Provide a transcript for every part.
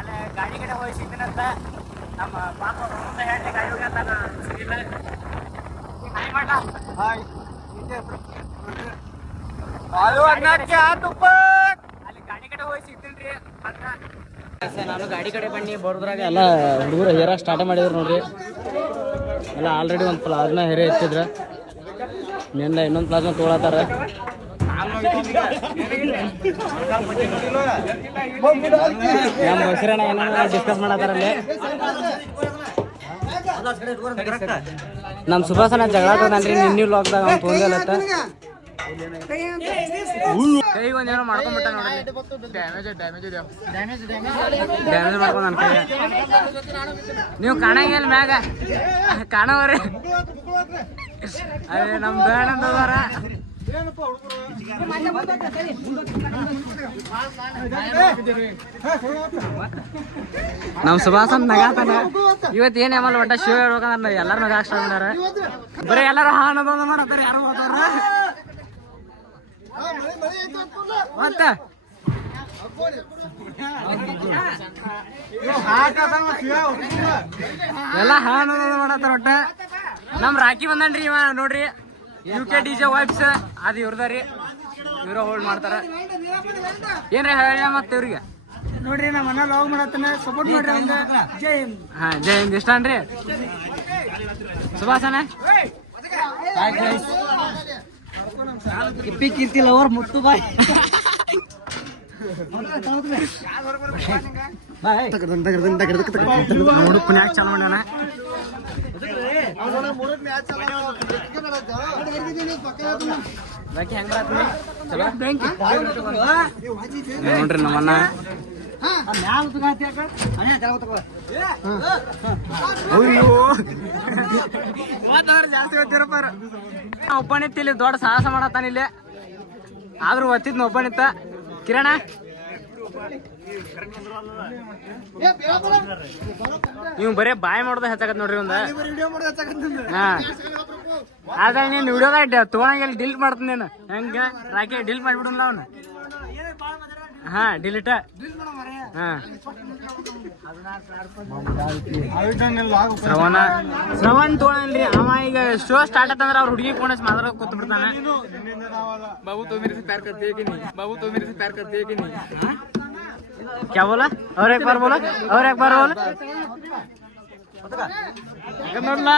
ಅಲ್ಲ ಗಾಡಿ ಕಡೆ ಹೋಗಿ ಸಿಗ್ತೀನಂತ ನಮ್ಮ ಪಾಪ ಹೇಳಿ ಗಾಡಿ ಹೋಗಿ ಅಂತ ಸಿಗಿಲ್ಲ ಹಾಯ್ ಮಾಡ್ಲಾ ಹಾಯ್ ಅಲ್ಲಿ ಗಾಡಿ ಕಡೆ ಹೋಗಿ ಸಿಗ್ತೀನಿ ನಾನು ಗಾಡಿ ಕಡೆ ಬನ್ನಿ ಬರೋದ್ರಾಗ ಎಲ್ಲ ಹುಡುಗರು ಹೇರ ಸ್ಟಾರ್ಟ್ ಮಾಡಿದ್ರು ನೋಡ್ರಿ ಎಲ್ಲ ಆಲ್ರೆಡಿ ಒಂದು ಪ್ಲಾಸ್ಮಾ ಹೇರೆ ಎತ್ತಿದ್ರ ನಿನ್ನೆ ಇನ್ನೊಂದು ಪ್ಲಾಸ್ಮಾ ತೊಗೊಳತ್ತಾರ ನಮ್ಮ ಬಸರಣ್ಣ ಏನೋ ಡಿಸ್ಕಸ್ ಮಾಡತ್ತಾರಲ್ಲಿ ನಮ್ಮ ಸುಭಾಸನ ಜಗಳ ನನ್ರಿ ನಿನ್ನೆ ಲಾಕ್ದಾಗ ಅವ್ನು ತೊಂದಲತ್ತ ಕೈಗೆ ಒಂದೇನೋ ಮಾಡ್ಕೊಂಡ್ಬಿಟ್ಟ ನೋಡಿ ಡ್ಯಾಮೇಜ್ ಮಾಡ್ಕೊಂಡು ನನ್ನ ಕೈ ನೀವು ಕಾಣಂಗಿಲ್ಲ ಮ್ಯಾಗ ಕಾಣವ್ರಿ ಅದೇ ನಮ್ಮ ಬೇಡಂದವಾರ ನಮ್ ಸುಭಾಸನ್ ನಗಾತಾನ ಇವತ್ತು ಏನ್ ಆಮೇಲೆ ಒಟ್ಟ ಶಿವ ಹೇಳ್ಬೇಕಂದ್ರೆ ಎಲ್ಲಾರು ನಗ ಸ್ಟಾರ್ಟ್ ಮಾಡ್ಯಾರ ಬರೀ ಎಲ್ಲಾರು ಹಾನದೊಂದು ಮಾಡತ್ತಾರ ಯಾರು ಹೋದಾರ ಮತ್ತ ಎಲ್ಲ ಹಾನದೊಂದು ಮಾಡತ್ತಾರ ಒಟ್ಟ ನಮ್ ರಾಕಿ ಬಂದನ್ರಿ ಇವ ನೋಡ್ರಿ UK DJ ವೈಬ್ಸ್ ಅದು ಇವ್ರದಾರಿ ಇವ್ರ ಹೋಲ್ಡ್ ಮಾಡ್ತಾರ ಏನ್ರಿ ಹೇಳ ಮತ್ತೆ ಇವ್ರಿಗೆ ನೋಡ್ರಿ ನಮ್ಮ ಮನ ಲಾಗ್ ಮಾಡತ್ತಾನ ಸಪೋರ್ಟ್ ಮಾಡ್ರಿ ಅವಂಗ ಜೈ ಹಿಂದ್. ಹಾ ಜೈ ಹಿಂದ್ ಇಷ್ಟ ಅನ್ರಿ ಸುಭಾಸನ ಕಿಪ್ಪಿ ಕೀರ್ತಿ ಲವರ್ ಮುತ್ತು ಬಾಯ್ ನೋಡು ಪುಣ್ಯಾಕ್ ಚಾಲು ಮಾಡ್ಯಾನ ನೋಡ್ರಿ ನಮ್ಮನ್ನ ಜಾಸ್ತಿ ಗೊತ್ತಿರಪ್ಪ ಒಬ್ಬನಿತ್ತಿಲ್ಲಿ ದೊಡ್ಡ ಸಾಹಸ ಮಾಡತ್ತಾನ ಇಲ್ಲಿ ಆದ್ರೂ ಒತ್ತಿದ್ನ ಒಬ್ಬನಿತ್ತ ಕಿರಣ ನೀವು ಬರೇ ಬಾಯ್ ಮಾಡೋದ ಹೆಚ್ಚಾಗತ್ ನೋಡ್ರಿ ಒಂದ ಹಾ ಆದ್ರೆ ನೀನ್ ವಿಡಿಯೋದಾಗ ತಗೊಂಡಂಗೆಲ್ಲ ಡಿಲೀಟ್ ಮಾಡ್ತೀನಿ ನೀನು ಹೆಂಗ ರಾಕಿ ಡಿಲೀಟ್ ಮಾಡ್ಬಿಡಲ್ಲ ಅವನು ಹಾ ಡಿಲೀಟ್ ಹಾ ಶ್ರವಣ್ ತಗೊಂಡ್ರಿ ಅವ ಈಗ ಶೋ ಸ್ಟಾರ್ಟ್ ಆತಂದ್ರ ಅವ್ರ ಹುಡುಗಿ ಫೋನ್ ಹಚ್ಚಿ ಮಾತಾಡೋಕೆ ಕೂತ್ ಬಿಡ್ತಾನೆ ಬಾಬು तो मेरे से प्यार करती है कि नहीं बाबू तो मेरे से प्यार करती है कि नहीं क्या बोला और एक बार बोला और एक बार बोला ನೋಡ್ಲಾ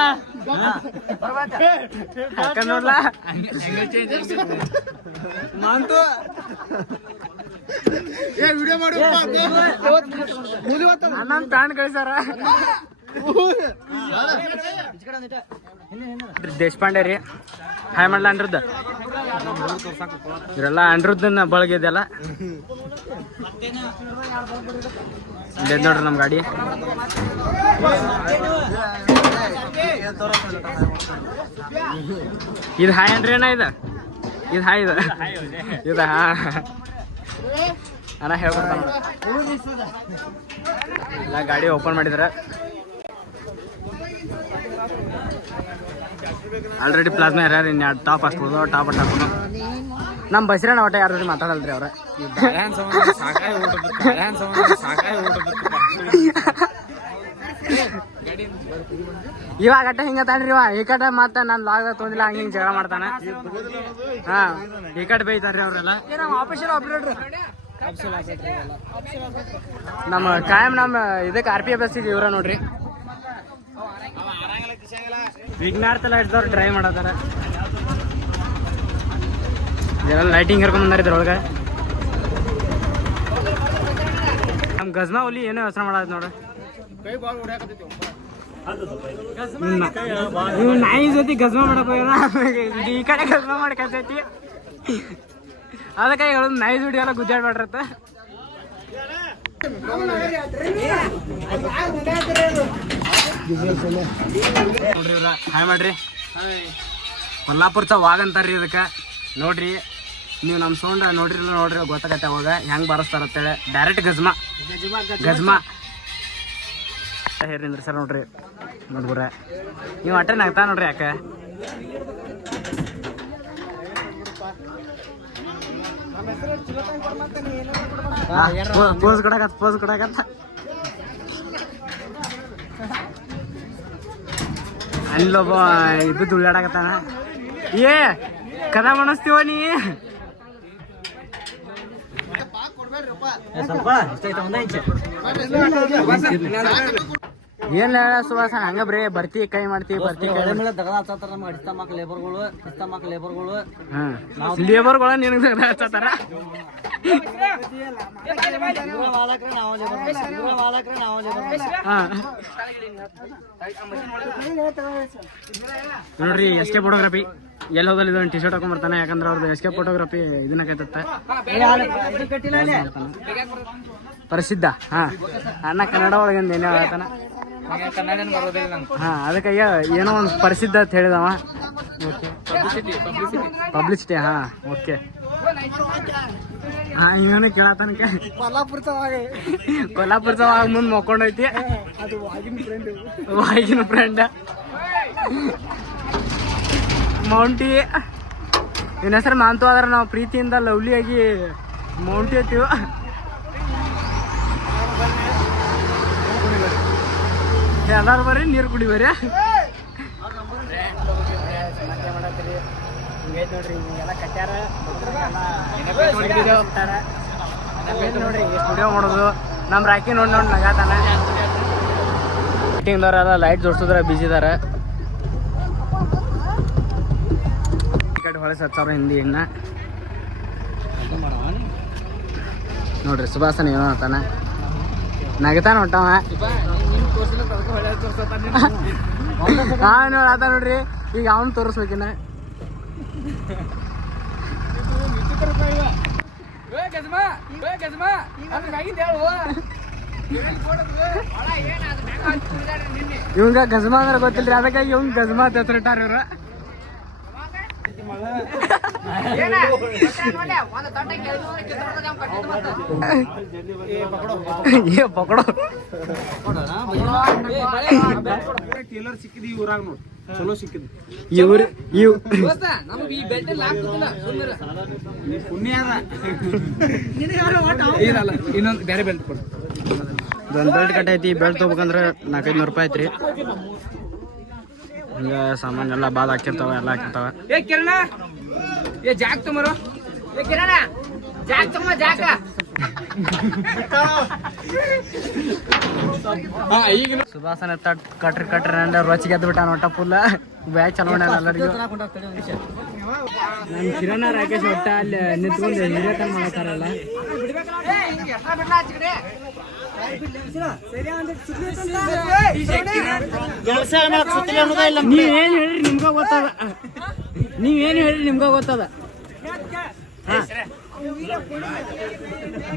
ನೋಡ್ಲಾ ಮಾಂತು ವಿಡಿಯೋ ಮಾಡು ನನ್ನ ಪ್ಯಾನ್ ಕಳಿಸಾರ ದೇಶಪಾಂಡೆ ರೀ ಹಾಯ್ ಮಾಡ್ಲಾ ಅನ್ರದ್ದು ಇವರೆಲ್ಲ ಅನ್ರದ್ದನ್ನ ಬಳಗಿದೆಲ್ಲ ನೋಡ್ರಿ ನಮ್ಮ ಗಾಡಿ ಇದು ಹಾಯ್ ಅನ್ರಿ ಏನ ಇದು ಹಾಯ್ ಇದು ಹಾ ಅಣ್ಣ ಹೇಳ್ಕೊಡ್ತಾನ ಎಲ್ಲ ಗಾಡಿ ಓಪನ್ ಮಾಡಿದ್ರ ಆಲ್ರೆಡಿ ಪ್ಲಾಸ್ಮಾ ಯಾರು ಇನ್ನು ಟಾಪ್ ಅಷ್ಟು ಹೋದ ಟಾಪ್ ಹಾಕೋಣ ನಮ್ಮ ಬಸ್ರಣ್ಣ ಒಟ್ಟ ಯಾರು ಮಾತಾಡಲ್ರಿ ಅವ್ರ ಇವಾಗ ಅಟ್ಟ ಹಿಂಗ ತಾನ್ರಿ ಇವ ಈ ಕಡೆ ಮತ್ತ ನಾನು ಲಾಗ್ ತೊಂದಿಲ್ಲ ಹಂಗ ಹಿಂಗ್ ಜಗಳ ಮಾಡ್ತಾನ ಹಾ ಈ ಕಡೆ ಬೈತಾನ್ರಿ ಅವ್ರೆಲ್ಲ ಆಫೀಷಿಯಲ್ ಆಪರೇಟರ್ ನಮ್ಮ ಕಾಯಂ ನಮ್ಮ ಇದಕ್ಕೆ RPF ಇವ್ರ ನೋಡ್ರಿ ವಿಘ್ನಾರ್ಥ ಇದ್ದವ್ರು ಡ್ರೈವ್ ಮಾಡತ್ತಾರ ಇದೆಲ್ಲ ಲೈಟಿಂಗ್ ಕರ್ಕೊಂಡ್ ಬಂದಾರ ಇದ್ರೊಳಗ ನಮ್ ಗಜ್ಮಾ ಒಲಿ ಏನೋ ಹೆಸರು ಮಾಡತ್ ನೋಡ್ರಿ ನೀವು ನಾಯಿ ಜೊತೆ ಗಜ್ಮಾ ಮಾಡಕ್ ಹೋಗ್ಯಾರ ಈ ಕಡೆ ಗಜ್ಮಾ ಮಾಡಿ ಕಲ್ಸೈತಿ ಅದಕ್ಕೆ ಹೇಳೋದು ನಾಯಿ ಜೋಡಿ ಎಲ್ಲ ಗುದ್ದಾಡ್ಬಾಡ್ರತ್ತ ನೋಡ್ರಿ ಇವ್ರ ಹಾಯ್ ಮಾಡ್ರಿ ಕೊಲ್ಲಾಪುರ ವಾಗ್ ಅಂತಾರ್ರಿ ಇದಕ್ಕೆ ನೋಡ್ರಿ ನೀವು ನಮ್ಮ ಸೌಂಡ್ ನೋಡ್ರಿ ಗೊತ್ತಾಗತ್ತೆ ಅವಾಗ ಹೆಂಗ್ ಬರಸ್ತಾರ ಅಂತೇಳಿ ಡೈರೆಕ್ಟ್ ಗಜ್ಮಾ ಹೇರಿಂದ್ರ ಸರ್ ನೋಡ್ರಿ ಹುಡುಗ್ರ ನೀವು ಅಟ್ಟೆ ನಗ್ತಾ ನೋಡ್ರಿ ಯಾಕೆ ಪೋಸ್ ಕೊಡಕತ್ತ ಅಲ್ಲೊಬ್ಬ ಇದು ದುಳ್ಳಾಡಕತ್ತಾನ ಏ ಕದ ಮನಸ್ತೀವ ನೀ ಏನ್ ಸುವಾಸ ಹಂಗ ಬರೀ ಬರ್ತಿ ಕೈ ಮಾಡ್ತೀವಿ ಬರ್ತಿ ಕೈ ಲೇಬರ್ಗಳು ನಿನಗೆ ದಗದ ಹಚ್ಚತಾರ ನೋಡ್ರಿ ಎಸ್ ಕೆ ಫೋಟೋಗ್ರಫಿ ಎಲ್ಲಿ ಹೋಗಲ್ಲ ಇದೊಂದು ಟಿ ಶರ್ಟ್ ಹಾಕೊಂಡ್ಬರ್ತಾನೆ ಯಾಕಂದ್ರೆ ಅವ್ರದ್ದು ಎಸ್ ಕೆ ಫೋಟೋಗ್ರಫಿ ಇದನ್ನ ಕೈತತ್ತ ಪ್ರಸಿದ್ಧ ಹಾ ಅಣ್ಣ ಕನ್ನಡ ಒಳಗಿಂದ ಏನೇ ಹೇಳ್ತಾನ ಹಾ ಅದಕ್ಕೆ ಏನೋ ಒಂದು ಪ್ರಸಿದ್ಧ ಅಂತ ಹೇಳಿದವ ಪಬ್ಲಿಸಿಟಿ ಹಾ ಓಕೆ ಹಾ ಇವನು ಕೇಳತನಕ ಕೊಲ್ಲಾಪುರ ಸವಾಗ ಮುಂದೆ ಮಕ್ಕೊಂಡೈತಿ ವಾಗಿನ ಫ್ರೆಂಡ್ ಮೌಂಟಿ ಇನ್ನ ಹೆಸರು ಮಾಂತು ಆದ್ರೆ ನಾವು ಪ್ರೀತಿಯಿಂದ ಲವ್ಲಿಯಾಗಿ ಮೌಂಟಿ ಐತೀವಿ ಎಲ್ಲಾರು ಬರ್ರಿ ನೀರು ಕುಡಿ ಬರ್ರಿ ನೋಡ್ರಿ ಹಿಂಗೆಲ್ಲ ಕಟ್ಟ್ಯಾರ ನೋಡ್ರಿ ಸ್ಟುಡಿಯೋ ಮಾಡೋದು ನಮ್ಮ ರಾಕಿ ನೋಡಿ ನಗಾತಾನ ಮೀಟಿಂಗ್ದವ್ರೆಲ್ಲ ಲೈಟ್ ಜೋಡ್ಸಿದ್ರೆ ಬಿಜಿ ಇದಾರ ಟಿಕೆಟ್ ಹೊಳೆ ಸತ್ತಾರ ಹಿಂದಿ ಇನ್ನ ನೋಡ್ರಿ ಸುಭಾಸನ ಏನೋ ಅಂತಾನ ನಗತಾನ ಹೊಂಟವ ಹಾ ನೋಡಾತ ನೋಡ್ರಿ ಈಗ ಅವನು ತೋರಿಸ್ಬೇಕಿನ್ನ ಇವಂಗ ಗಜಮಾ ಅಂದ್ರೆ ಗೊತ್ತಿಲ್ರಿ ಅದಕ್ಕಾಗಿ ಇವಂಗ ಗಜಮಾ ಅಂತ ಹೆಸರಿಟ್ಟಾರ ಇವ್ರ ಪಕೋಡ ಟೇಲರ್ ಸಿಕ್ಕಿದ್ ಊರಾಗ ನೋಡಿ ಚಲೋ ಸಿಕ್ಕಿದ್ ಇನ್ನೊಂದು ಬೇರೆ ಬೆಲ್ಟ್ ಕೊಡು ಒಂದು ಬೆಲ್ಟ್ ಕಟ್ ಐತಿ ಬೆಲ್ಟ್ ತೊಗೋಬೇಕಂದ್ರೆ 400-500 ರೂಪಾಯಿ ಐತ್ರಿ ಹಿಂಗ ಸಾಮಾನ್ ಎಲ್ಲ ಬಾದ್ ಹಾಕಿರ್ತಾವ ಎಲ್ಲ ಹಾಕಿರ್ತಾವ ಸುಭಾಸನ ಕಟ್ರಿ ಅಂದ್ರೆ ರೊಚ್ಚಿಗೆ ಎದ್ದು ಬಿಟ್ಟಾನ ಒಟ್ಟ ಫುಲ್ ಬ್ಯಾಗ್ ಚಲೋ ಎಲ್ಲರಿಗೂ ನಮ್ಮ ಕಿರಣ ರಾಕೇಶ್ ಒಟ್ಟ ಅಲ್ಲಿ ನಿಂತ್ಕೊಂಡು ಹಿರಿಯತನ ಮಾಡತ್ತಾರಲ್ಲ ನೀವೇನ್ ಹೇಳ್ರಿ ನಿಮ್ಗ ಗೊತ್ತದ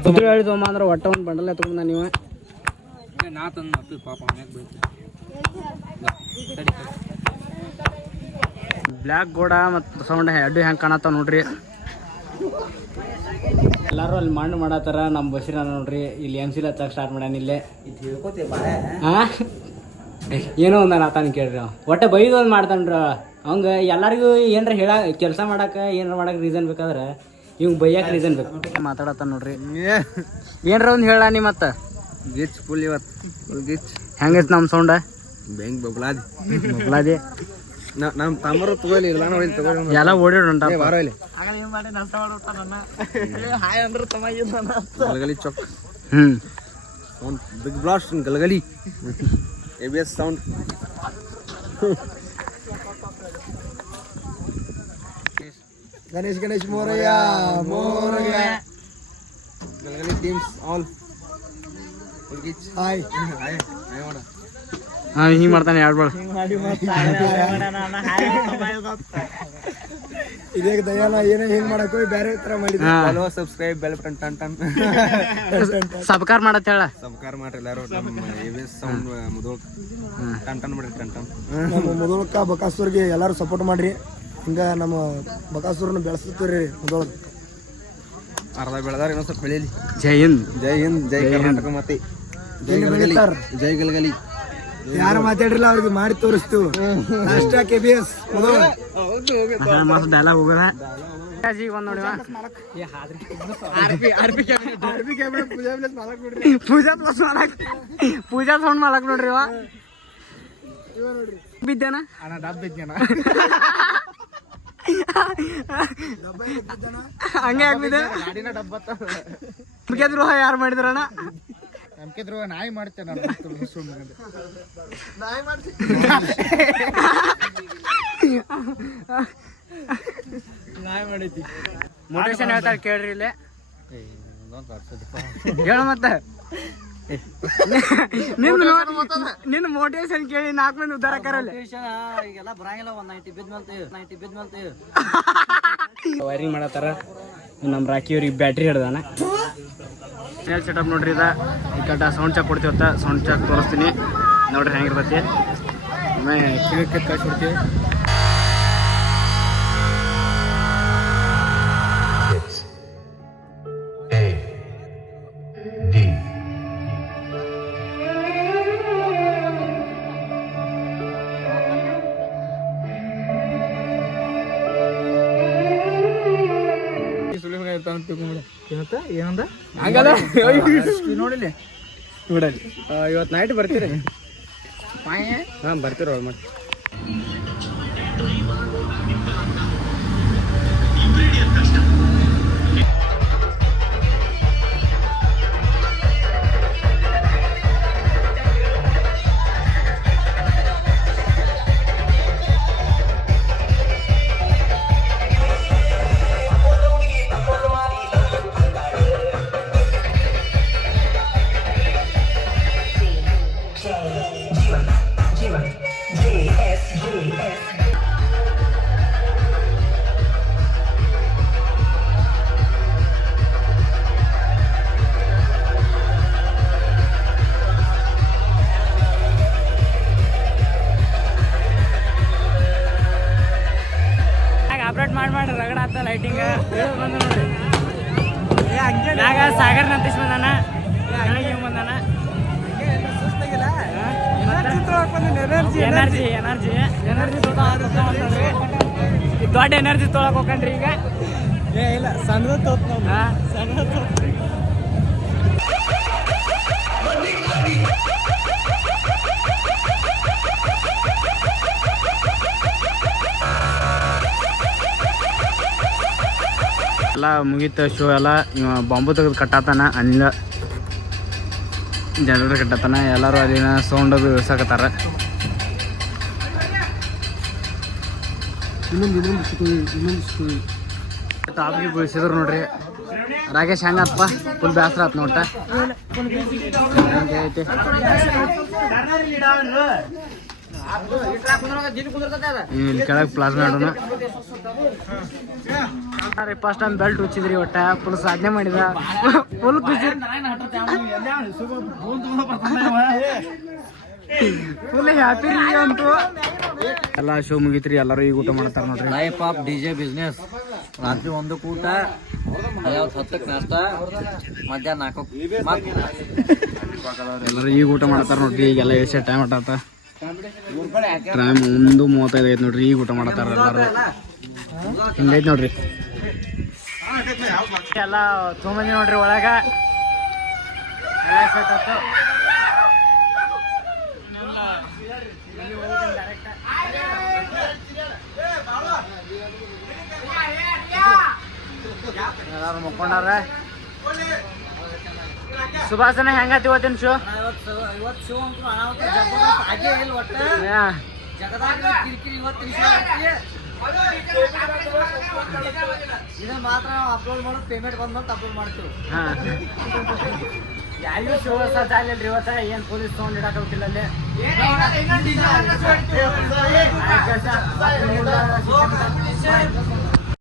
ಕುದುರೆ ಹೇಳಿದಮ್ಮ ಅಂದ್ರೆ ಒಟ್ಟ ಒಂದು ಬಂಡಲ್ ಎತ್ಕೊಂಡ ನೀವು ಬ್ಲ್ಯಾಕ್ ಗೋಡ ಮತ್ತು ಸೌಂಡ್ ಅಡ್ಡು ಹೆಂಗೆ ಕಾಣತ್ತಾವ ನೋಡ್ರಿ ಎಲ್ಲಾರು ಅಲ್ಲಿ ಮಣ್ಣು ಮಾಡತ್ತಾರ ನಮ್ಮ ಬಸ್ಸಿನ ನೋಡ್ರಿ ಇಲ್ಲಿ MC ಹಚ್ಚಕ್ಕೆ ಸ್ಟಾರ್ಟ್ ಮಾಡ್ಯಾನ ಇಲ್ಲೇ ಏನೋ ಒಂದ ಆತಾನ ಕೇಳ್ರಿ ಒಟ್ಟೆ ಬೈದು ಒಂದು ಮಾಡ್ತಾನ್ರ ಅವಂಗ ಎಲ್ಲರಿಗೂ ಏನ್ರ ಹೇಳ ಕೆಲಸ ಮಾಡಕ್ಕೆ ಏನಾರ ಮಾಡಕ್ಕೆ ರೀಸನ್ ಬೇಕಾದ್ರೆ ಇವಂಗ ಬೈಯಕ್ಕೆ ರೀಸನ್ ಬೇಕು ಮಾತಾಡತ್ತಾನ ನೋಡ್ರಿ ಏನ್ರ ಒಂದು ಹೇಳ ನೀ ಮತ್ತೆ ಗಿಚ್ ಫುಲ್ ಇವತ್ತು ಫುಲ್ ಗಿಚ್ ಹೆಂಗೈತಿ ನಮ್ಮ ಸೌಂಡ ಬೆಂಗ್ ಬಬ್ಲಾದಿ ನಮ್ಮ ತಮ್ಮರು ತಗೋಲಿ ಇಲ್ಲ ನೋಡಿ ತಗೋಲಿ ಎಲ್ಲ ಓಡಿಡೋಣ ಬಾರೋಲಿ ಗಲಗಲಿ ಚೊಕ್ sound big blast Galagali ABS sound Ganesh Moraya Galagali teams all hi hi ಮಾಡ ಹಿಂಗೆ ಮಾಡ್ತಾನೆ ಹೇಳ್ಬೇಡ ಇದೇ ದಯಾನ ಏನೇ ಹಿಂಗ್ ಮಾಡಕ್ ಹೋಗಿ ಬೇರೆ ತರ ಮಾಡಿದ್ವಿ ಫಾಲೋ ಸಬ್ಸ್ಕ್ರೈಬ್ ಬೆಲ್ ಟನ್ ಟನ್ ಟನ್ ಸಬ್ಕಾರ ಮಾಡತ್ತ ಹೇಳ ಸಬ್ಕಾರ ಮಾಡ್ರಿ ಎಲ್ಲಾರು ನಮ್ಮ ABS ಸೌಂಡ್ ಮುದೋಳ್ ಟನ್ ಟನ್ ಮಾಡ್ರಿ ಟನ್ ಟನ್ ನಮ್ಮ ಮುದೋಳಕ್ಕ ಬಕಾಸೂರ್ಗೆ ಎಲ್ಲಾರು ಸಪೋರ್ಟ್ ಮಾಡ್ರಿ ಹಿಂಗ ನಮ್ಮ ಬಕಾಸೂರ್ನ ಬೆಳೆಸ್ತೀರಿ ಮುದೋಳ್ ಅರ್ಧ ಬೆಳೆದಾರ ಇನ್ನೊಂದ್ ಸ್ವಲ್ಪ ಬೆಳೀಲಿ ಜೈ ಹಿಂದ್ ಜೈ ಕರ್ನಾಟಕ ಮತ್ತೆ ಜೈ ಗಲಗಲಿ ಯಾರು ಮಾತಾಡ್ರಿಲ್ಲ ಅವ್ರಿಗೆ ಮಾಡಿ ತೋರಿಸ್ತೀವಿ ಅಷ್ಟ KBS ಮಸ್ತ್ ಡೈಲಾಗ್ ಹೋಗದ ಒಂದ್ ನೋಡಿ ಪೂಜಾ ಸೌಂಡ್ ಮಾಡಕ್ ನೋಡ್ರಿ ಇವ ಬಿದ್ದೇನ ಹಂಗೆ ಆಗ್ಬಿದೆ ನಂಬಿಕೆ ದ್ರೋಹ ಯಾರು ಮಾಡಿದ್ರಣ್ಣ ನಂಬಿಕೆ ದ್ರೋಹ ನಾಯಿ ಮಾಡ್ತೇನೆ ನಾಯಿ ಮಾಡೈತಿ ಮೋಟಿವೇಶನ್ ಹೇಳ್ತಾರೆ ಕೇಳ್ರಿ ಇಲ್ಲೇ ಹೇಳ ಮತ್ತೆ ನಿನ್ನ ಮೋಟಿವೇಶನ್ ಕೇಳಿ 4 ಮಂದಿ ಉದ್ದಾರ ಕರಲ್ಲ ಈಗೆಲ್ಲ ಬರಂಗಿಲ್ಲ 90 ಬಿದ್ಮೇಲೆ ವೈರಿಂಗ್ ಮಾಡತ್ತಾರ ನಮ್ಮ ರಾಕಿ ಅವ್ರಿಗೆ ಬ್ಯಾಟ್ರಿ ಹಿಡ್ದಾನ ಸೆಟಪ್ ನೋಡ್ರಿ ಇದ ಈ ಕಟ್ಟ ಸೌಂಡ್ ಚೆಕ್ ಕೊಡ್ತೀವತ್ತ ಸೌಂಡ್ ಚೆಕ್ ತೋರಿಸ್ತೀನಿ ನೋಡ್ರಿ ಹೆಂಗಿರ್ತೈತಿ ಒಮ್ಮೆ ಕಿವಿಗೆ ಕಳ್ಸಿಬಿಡ್ತೀವಿ ಏನಂದ ಹಂಗಲ್ಲ ನೋಡಿಲಿ ನೋಡಲಿ ಇವತ್ತು ನೈಟ್ ಬರ್ತೀರಿ ಹಾಂ ಬರ್ತೀರ ಮಾಡಿ ಆಪ್ರೇಟ್ ಮಾಡಿ ರಗಡ ಆತ ಲೈಟಿಂಗ್ ಬಂದ ನೋಡ್ರಿ ಮ್ಯಾಗ ಸಾಗರ್ ನಂತೀಶ್ ಬಂದಾನ ಇವ್ ಬಂದಾನ ಎನರ್ಜಿ ದೊಡ್ಡ ಎನರ್ಜಿ ತೊಳಕ್ ಹೋಗ್ಕಂಡ್ರಿ ಈಗ ಇಲ್ಲ ಸಣ್ಣ ಎಲ್ಲ ಮುಗೀತ ಶೋ ಎಲ್ಲ ಇವ ಬಾಂಬು ತೆಗೆದು ಕಟ್ಟಾತಾನ ಅನಿಲ ಜನರೇಟರ್ ಕಟ್ಟಾತಾನ ಎಲ್ಲರೂ ಅಲ್ಲಿನ ಸೌಂಡ್ ಅದು ಇಳ್ಸಾಕತ್ತಾರ ಟಾಪಿಗೆ ಬೀಳ್ಸಿದ್ರು ನೋಡ್ರಿ ರಾಕೇಶ್ ಹೆಂಗಪ್ಪ ಫುಲ್ ಬೇಸರ ಆತ್ ನೋಟ ಐತಿ ಇಲ್ಲಿ ಕೆಳಗೆ ಪ್ಲಾಸ್ಮಾ ಮಾಡೋಣ ಫಸ್ಟ್ ಟೈಮ್ ಬೆಲ್ಟ್ ಹುಚ್ಚಿದ್ರಿ ಒಟ್ಟ ಫುಲ್ ಸಾಧನೆ ಮಾಡಿದ ಫುಲ್ ಖುಷಿ ಫುಲ್ ಹ್ಯಾಪಿ ಅಂತೂ ಎಲ್ಲ ಶೋ ಮುಗಿತ್ರಿ ಎಲ್ಲರೂ ಈಗ ಊಟ ಮಾಡ್ತಾರ ನೋಡ್ರಿ ಲೈಫ್ ಆಫ್ DJ ಬಿಸ್ನೆಸ್ ರಾತ್ರಿ 1 ಊಟ 10ಕ್ಕೆ ನಾಷ್ಟ ಮಧ್ಯಾಹ್ನ 4 ಎಲ್ಲರೂ ಈಗ ಊಟ ಮಾಡ್ತಾರ ನೋಡ್ರಿ ಈಗೆಲ್ಲ ಎಷ್ಟು ಟೈಮ್ ಆಟಾತ ಟೈಮ್ 1:35 ಐತೆ ನೋಡ್ರಿ ಈಗ ಊಟ ಮಾಡತ್ತಾರ ಎಲ್ಲರೂ ಹಿಂಗೈತೆ ನೋಡ್ರಿ ಎಲ್ಲ ತೊಗೊಂಬಂದಿ ನೋಡ್ರಿ ಒಳಗ ಎಲ್ಲ ಸೆಟ್ ಆಯ್ತು ಎಲ್ಲಾರು ಮುಕ್ಕೊಂಡಾರ ಸುಭಾಷನ ಹೆಂಗತಿ ಇವತ್ತಿನ ಶೋ ಇವತ್ತು ಶೋ ಅಂತೂ ಅನಾಹುತ ಜಬರ್ದಸ್ತ್ ಆಗೇ ಇಲ್ಲ ಒಟ್ಟ ಜಗದಾಗ ಕಿರಿಕಿರಿ ಇವತ್ತಿನ ಶೋ ಐತಿ ಇದನ್ನ ಮಾತ್ರ ನಾವು ಅಪ್ಲೋಡ್ ಮಾಡೋದು ಪೇಮೆಂಟ್ ಬಂದ್ಮೇಲೆ ಅಪ್ಲೋಡ್ ಮಾಡ್ತೀವಿ ಯಾರಿಗೂ ಶೋ ಸಾಧ್ಯ ಇವತ್ತ ಏನ್ ಪೊಲೀಸ್ ತಗೊಂಡ್ ಇಡಾಕ ಹೋಗಿಲ್ಲ ಅಲ್ಲಿ